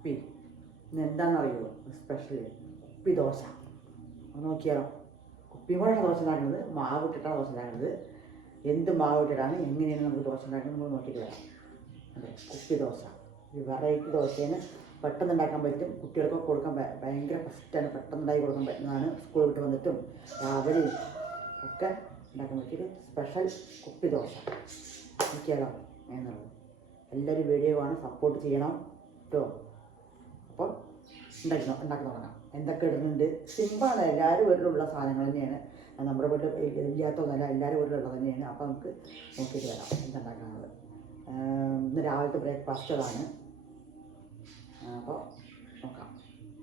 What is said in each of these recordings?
കുപ്പി. ഇന്ന് എന്താണെന്നറിയുമോ സ്പെഷ്യൽ? കുപ്പി ദോശ. ഒന്ന് നോക്കിയാലോ. കുപ്പി കൊണ്ടാണ് ദോശ ഉണ്ടാക്കുന്നത്, മാവ് ഇട്ടിട്ടാണ് ദോശ ഉണ്ടാക്കുന്നത്. എന്ത് മാവ് ഇട്ടിട്ടാണ് എങ്ങനെയാണ് നമുക്ക് ദോശ ഉണ്ടാക്കുന്നത് നമ്മൾ നോക്കിയിട്ട് വരാം. അതെ, കുപ്പി ദോശ ഒരു വെറൈറ്റി ദോശയാണ്. പെട്ടെന്ന് ഉണ്ടാക്കാൻ പറ്റും, കുട്ടികൾക്കൊക്കെ കൊടുക്കാൻ ഭയങ്കര ഫസ്റ്റാണ്, പെട്ടെന്ന് ഉണ്ടാക്കി കൊടുക്കാൻ പറ്റുന്നതാണ്. സ്കൂൾ വിട്ട് വന്നിട്ടും രാവിലെ ഒക്കെ ഉണ്ടാക്കാൻ പറ്റിയൊരു സ്പെഷ്യൽ കുപ്പി ദോശ. നോക്കിയാലോ എന്നുള്ളത്. എല്ലാവരും വീഡിയോ കാണും, സപ്പോർട്ട് ചെയ്യണം കേട്ടോ. അപ്പോൾ ഉണ്ടാക്കി തുടങ്ങാം. എന്തൊക്കെ ഇടുന്നുണ്ട്? സിമ്പിളാണ്, എല്ലാവരും വീട്ടിലുള്ള സാധനങ്ങൾ തന്നെയാണ്. നമ്മുടെ വീട്ടിൽ ഇല്ലാത്തതൊന്നുമല്ല, എല്ലാവരും വീട്ടിലുള്ളത് തന്നെയാണ്. അപ്പോൾ നമുക്ക് നോക്കിയിട്ട് വരാം എന്തുണ്ടാക്കാനുള്ളത്. ഇന്ന് രാവിലത്തെ ബ്രേക്ക്ഫാസ്റ്റുകളാണ്. അപ്പോൾ നോക്കാം.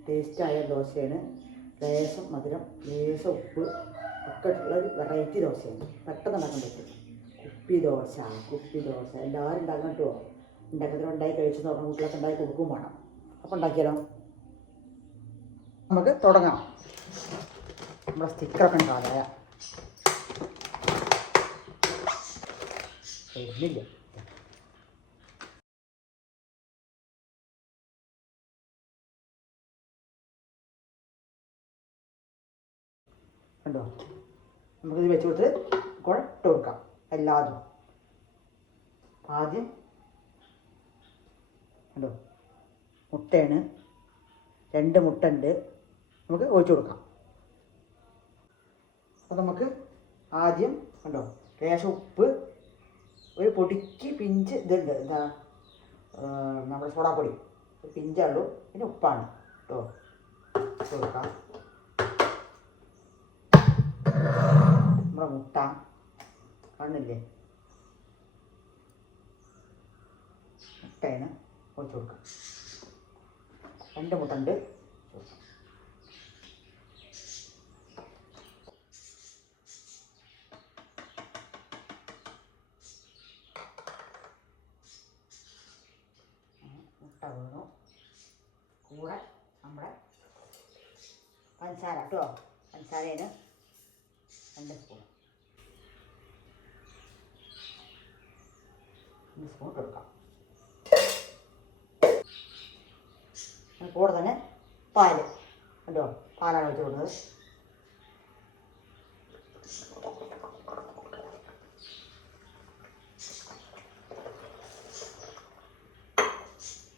ടേസ്റ്റായ ദോശയാണ്. ലേശം മധുരം, ലേശം ഉപ്പ് ഒക്കെ ഉള്ള ഒരു വെറൈറ്റി ദോശയാണ്. പെട്ടെന്ന് ഉണ്ടാക്കാൻ പറ്റും. കുപ്പി ദോശ എല്ലാവരും ഉണ്ടാക്കാൻ കേട്ടോ. ഉണ്ടാക്കി കഴിച്ച് നോക്കണം, വീട്ടിലൊക്കെ ഉണ്ടാക്കി കൊടുക്കുകയും വേണം. അപ്പോൾ ഉണ്ടാക്കിയാലോ, നമുക്ക് തുടങ്ങാം. നമ്മുടെ സ്റ്റിക്കറൊക്കെ ഉണ്ടാകാതെ വരുന്നില്ല. കണ്ടോ, നമുക്കിത് വെച്ച് കൊടുത്ത് കൂടെ ഇട്ട് കൊടുക്കാം എല്ലാതും. ആദ്യം കണ്ടോ, മുട്ടയാണ്, 2 മുട്ട ഉണ്ട്, നമുക്ക് ഒഴിച്ചു കൊടുക്കാം. അപ്പോൾ നമുക്ക് ആദ്യം കണ്ടോ ലേശം ഉപ്പ്, ഒരു പൊടിക്ക് പിഞ്ച് ഇതുണ്ട്, എന്താ നമ്മുടെ സോഡാപ്പൊടി പിഞ്ചുള്ളൂ, പിന്നെ ഉപ്പാണ് കേട്ടോ. കൊടുക്കാം. നമ്മുടെ മുട്ട കാണുന്നില്ലേ, മുട്ടയാണ് ഒഴിച്ചു കൊടുക്കാം. 2 മുട്ട ഉണ്ട്. മുട്ട വീണു. കൂടെ നമ്മുടെ പഞ്ചസാര കേട്ടോ. പഞ്ചസാരയാണ് 2 സ്പൂൺ. 2 സ്പൂൺ കൊടുക്കാം. കൂടെ തന്നെ പാല് കണ്ടോ, പാലാണ് വെച്ച് കൊടുക്കുന്നത്.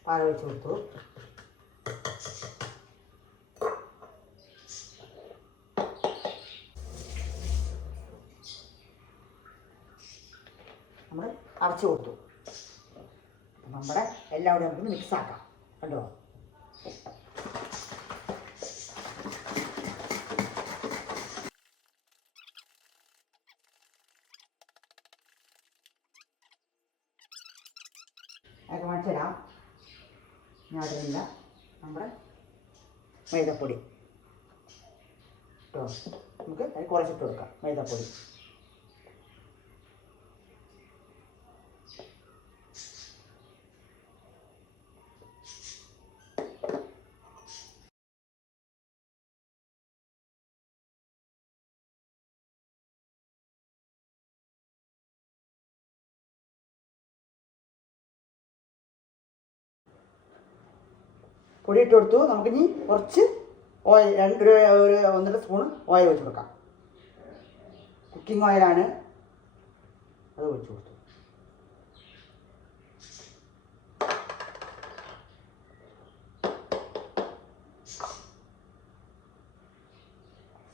പാൽ ഒഴിച്ച് കൊടുത്തു. നമ്മൾ അടച്ചു കൊടുത്തു. നമ്മുടെ എല്ലാം കൂടെ നമുക്ക് മിക്സാക്കാം കണ്ടോ. അതൊക്കെ കാണിച്ചു തരാം. ഞാൻ അതിലില്ല നമ്മുടെ മൈദപ്പൊടി കേട്ടോ. നമുക്ക് അത് കുറച്ചിട്ട് കൊടുക്കാം മൈദപ്പൊടി. പൊടി ഇട്ട് കൊടുത്തു. നമുക്കിനി കുറച്ച് ഓയിൽ, ഒരു 1.5 സ്പൂൺ ഓയിൽ ഒഴിച്ച് കൊടുക്കാം. കുക്കിംഗ് ഓയിലാണ്, അത് ഒഴിച്ച് കൊടുത്തു.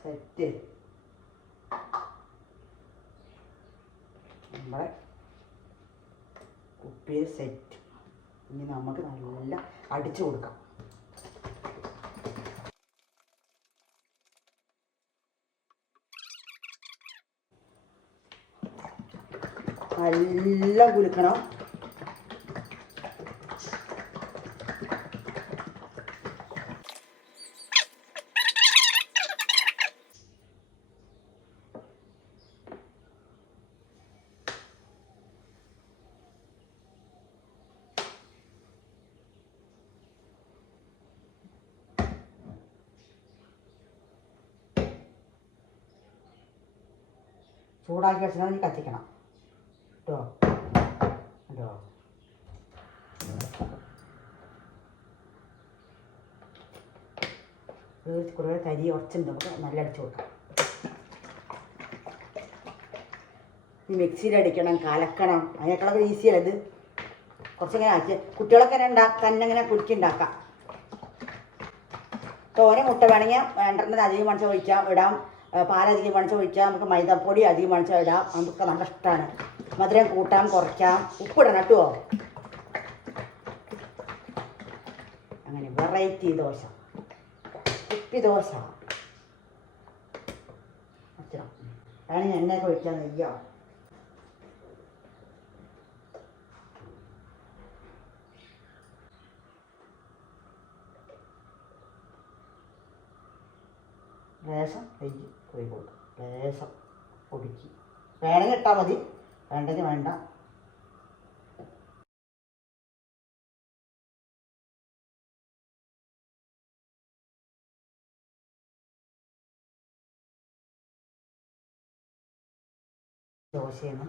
സെറ്റ്. നമ്മുടെ കുപ്പി സെറ്റ്. ഇനി നമുക്ക് നല്ല അടിച്ചു കൊടുക്കാം. നല്ല കുലുക്കണം. ചൂടാക്കി വെച്ചാൽ നീ കത്തിക്കണം കേട്ടോ. കേട്ടോ കുറേ കരി ഉറച്ചുണ്ട്, നമുക്ക് നല്ല അടിച്ചു കൊടുക്കാം. ഈ മിക്സിയിലടിക്കണം, കലക്കണം, അതിനേക്കാളൊക്കെ ഈസിയല്ല ഇത്. കുറച്ചിങ്ങനെ ആക്കി കുട്ടികളൊക്കെ തന്നെ കുലുക്കി ഉണ്ടാക്കാം. തോനെ മുട്ട വേണമെങ്കിൽ വേണ്ടതിന് അധികം മണിച്ച ഒഴിക്കാം, ഇടാം. പാലധികം മണിച്ച ഒഴിക്കാം, നമുക്ക് മൈദപ്പൊടി അധികം മണിച്ച ഇടാം. നമുക്ക് നല്ല ഇഷ്ടമാണ്. മധുരം കൂട്ടാം, കുറയ്ക്കാം, ഉപ്പിടണം കേട്ടോ. അങ്ങനെ വെറൈറ്റി ദോശ, കുപ്പി ദോശ വെക്കണം. വേണമെങ്കിൽ എണ്ണയൊക്കെ ഒഴിക്കാൻ നെയ്യോ. ലേശം നെയ്യ് കോരി കൊടുക്കും, ലേശം പൊടിക്ക് വേണമെങ്കിൽ ഇട്ടാൽ മതി, വേണ്ടെങ്കിൽ വേണ്ട. ദോശയാണ്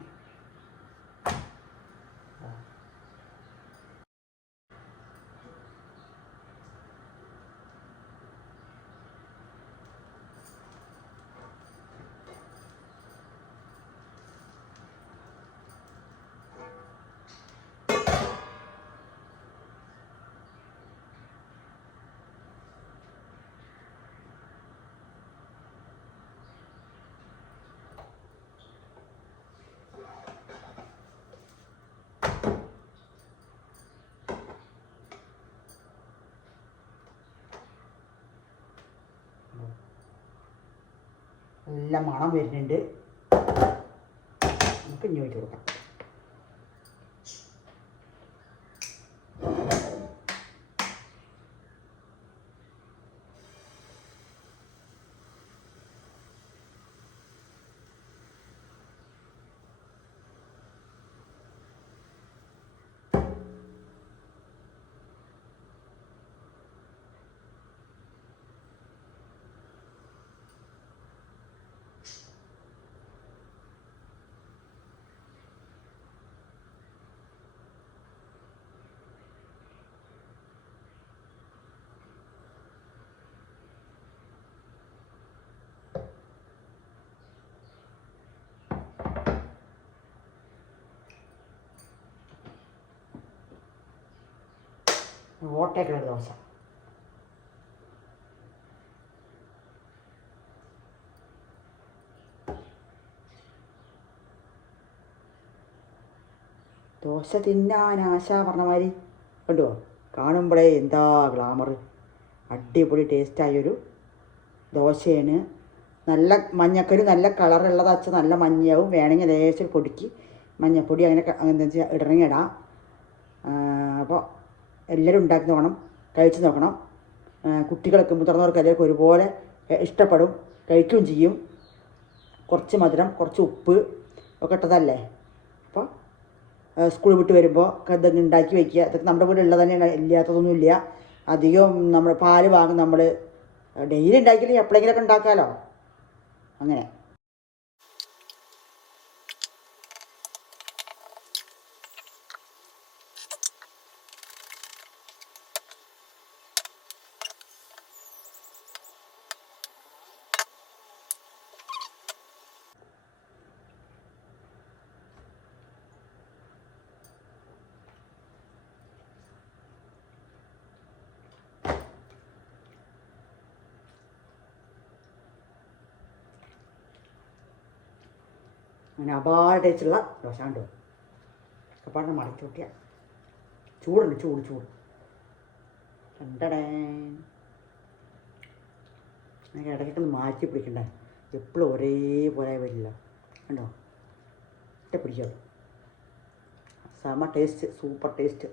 നല്ല മണം വരുന്നുണ്ട്. നമുക്ക് ഇനി ഒഴിച്ച് കൊടുക്കാം. ഓട്ടയൊക്കെയുള്ള ദോശ. ദോശ തിന്നാൻ ആശ പറഞ്ഞ മാതിരി കണ്ടുവോ, കാണുമ്പോഴേ എന്താ ഗ്ലാമർ. അടിപൊളി ടേസ്റ്റായൊരു ദോശയാണ്. നല്ല മഞ്ഞക്കറി, നല്ല കളറുള്ളത് വെച്ചാൽ നല്ല മഞ്ഞയാവും. വേണമെങ്കിൽ ലേശം പൊടിക്ക് മഞ്ഞപ്പൊടി അങ്ങനെ എന്താ വെച്ചാൽ ഇടണമെങ്കിൽ ഇടാം. അപ്പോൾ എല്ലാവരും ഉണ്ടാക്കി നോക്കണം, കഴിച്ച് നോക്കണം. കുട്ടികൾക്ക് മുതിർന്നവർക്ക് എല്ലാവർക്കും ഒരുപോലെ ഇഷ്ടപ്പെടും, കഴിക്കുകയും ചെയ്യും. കുറച്ച് മധുരം, കുറച്ച് ഉപ്പ് ഒക്കെ ഇട്ടതല്ലേ. അപ്പോൾ സ്കൂൾ വിട്ട് വരുമ്പോൾ ഇതൊക്കെ ഉണ്ടാക്കി വയ്ക്കുക. ഇതൊക്കെ നമ്മുടെ വീട്ടിൽ ഉള്ളത് തന്നെ, ഇല്ലാത്തതൊന്നുമില്ല. അധികം നമ്മൾ പാല് വാങ്ങും. നമ്മൾ ഡെയിലി ഉണ്ടാക്കിയില്ലെങ്കിൽ എപ്പോഴെങ്കിലുമൊക്കെ ഉണ്ടാക്കാമല്ലോ. അങ്ങനെ അങ്ങനെ അപാര ടേസ്റ്റുള്ള ദോശ കണ്ടോ. കപ്പാടിനെ മടക്കി കൂട്ടിയാൽ ചൂടുണ്ട്, ചൂട് കണ്ടടേ. അങ്ങനെ ഇടയ്ക്കൊന്ന് മാറ്റി പിടിക്കണ്ടേ, എപ്പോഴും ഒരേപോലെ വരില്ല. കണ്ടോ, ഒറ്റ പിടിക്കാതെ സമ ടേസ്റ്റ്, സൂപ്പർ ടേസ്റ്റ്.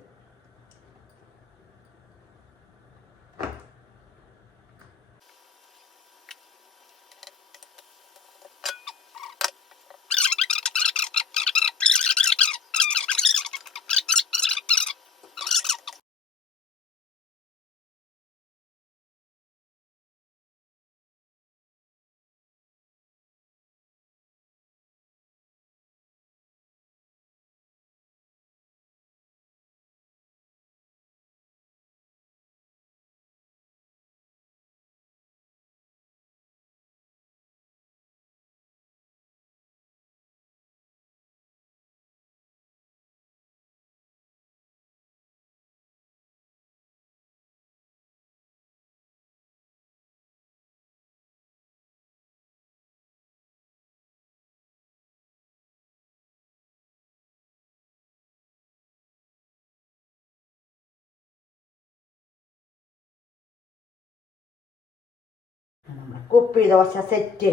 കുപ്പി ദോശ സെറ്റ്.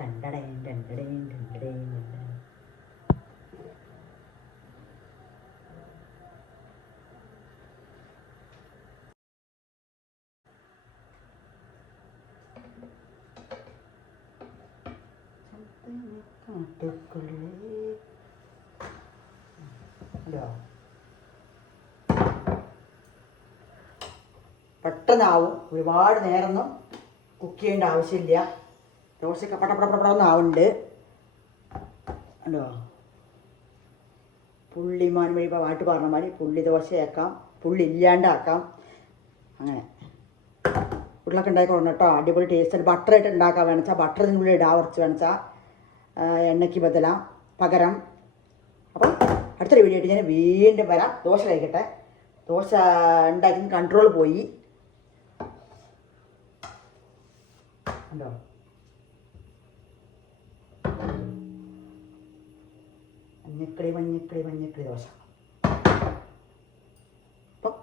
രണ്ടടയും രണ്ടടയും രണ്ടടയും രണ്ടടയും. പെട്ടെന്നാവും, ഒരുപാട് നേരമൊന്നും കുക്ക് ചെയ്യേണ്ട ആവശ്യമില്ല. ദോശയൊക്കെ പടപടപടന്ന് ആവുന്നുണ്ട്. ഉണ്ടോ? പുള്ളിമാൻ വഴി ഇപ്പോൾ പാട്ട് പറഞ്ഞ മാതിരി പുള്ളി ദോശയാക്കാം, പുള്ളി ഇല്ലാണ്ടാക്കാം. അങ്ങനെ ഉരുളൊക്കെ ഉണ്ടായിക്കോണം കേട്ടോ. അടിപൊളി ടേസ്റ്റ്. ബട്ടറായിട്ട് ഉണ്ടാക്കാൻ വേണമെച്ചാൽ ബട്ടർ ഇതിനുള്ളിൽ ഇടാൻ കുറച്ച് വേണമെച്ചാൽ എണ്ണയ്ക്ക് പകരം. അപ്പം അടുത്തൊരു വീഡിയോ ആയിട്ട് ഞാൻ വീണ്ടും വരാം. ദോശ കഴിക്കട്ടെ. ദോശ ഉണ്ടാക്കി കൺട്രോൾ പോയി. ഉണ്ടോ? മഞ്ഞക്കിളി ദോശ. അപ്പം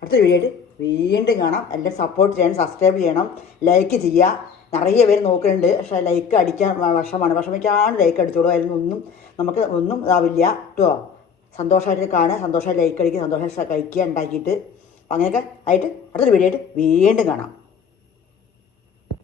അടുത്തൊരു വീഡിയോ ആയിട്ട് വീണ്ടും കാണാം. എല്ലാം സപ്പോർട്ട് ചെയ്യണം, സബ്സ്ക്രൈബ് ചെയ്യണം, ലൈക്ക് ചെയ്യുക. നിറയെ പേര് നോക്കുന്നുണ്ട്, പക്ഷേ ലൈക്ക് അടിക്കാൻ വിഷമിക്കാണ്ട് ലൈക്ക് അടിച്ചോളൂ. അതിലൊന്നും നമുക്ക് ഒന്നും ഇതാവില്ല കേട്ടോ. സന്തോഷമായിട്ട് കാണുക, സന്തോഷമായിട്ട് ലൈക്ക് അടിക്കുക, സന്തോഷമായിട്ട് കഴിക്കുക ഉണ്ടാക്കിയിട്ട്. അങ്ങനെയൊക്കെ ആയിട്ട് അടുത്തൊരു വീഡിയോ ആയിട്ട് വീണ്ടും കാണാം.